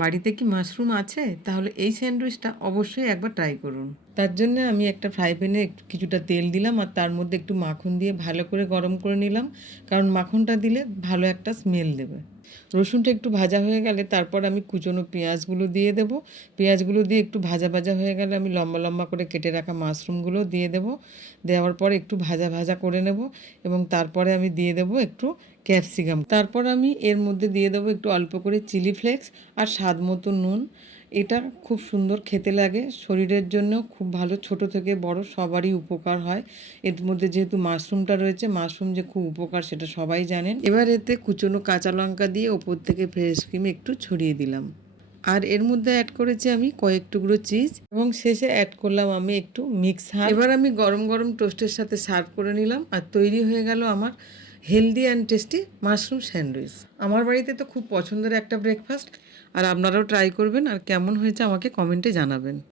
বাড়িতে কি মাশরুম আছে? তাহলে এই স্যান্ডউইচটা অবশ্যই একবার ট্রাই করুন। তার জন্য আমি একটা ফ্রাই প্যানে একটু কিছুটা তেল দিলাম আর তার মধ্যে একটু মাখন দিয়ে ভালো করে গরম করে নিলাম, কারণ মাখনটা দিলে ভালো একটা স্মেল দেবে। রসুনটা একটু ভাজা হয়ে গেলে তারপর আমি কুচনো পেঁয়াজগুলো দিয়ে দেবো। পেঁয়াজগুলো দিয়ে একটু ভাজা ভাজা হয়ে গেলে আমি লম্বা লম্বা করে কেটে রাখা মাশরুমগুলো দিয়ে দেবো। দেওয়ার পরে একটু ভাজা ভাজা করে নেব এবং তারপরে আমি দিয়ে দেবো একটু ক্যাপসিকাম। তারপর আমি এর মধ্যে দিয়ে দেবো একটু অল্প করে চিলি ফ্লেক্স আর স্বাদ মতো নুন। এটা খুব সুন্দর খেতে লাগে, শরীরের জন্য খুব ভালো, ছোট থেকে বড় সবারই উপকার হয়। এর মধ্যে যেহেতু মাশরুমটা রয়েছে, মাশরুম যে খুব উপকার সেটা সবাই জানেন। এবার এতে কুচনো কাঁচা লঙ্কা দিয়ে ওপর থেকে ফ্রেশ ক্রিম একটু ছড়িয়ে দিলাম। আর এর মধ্যে অ্যাড করেছি আমি কয়েক টুকরো চিজ এবং শেষে অ্যাড করলাম আমি একটু মিক্স হার্ব। এবার আমি গরম গরম টোস্টের সাথে সার্ভ করে নিলাম আর তৈরি হয়ে গেল আমার healthy and tasty mushroom sandwich. আমার বাড়িতে তো খুব পছন্দের একটা ব্রেকফাস্ট, আর আপনারাও ট্রাই করবেন আর কেমন হয়েছে আমাকে কমেন্টে জানাবেন।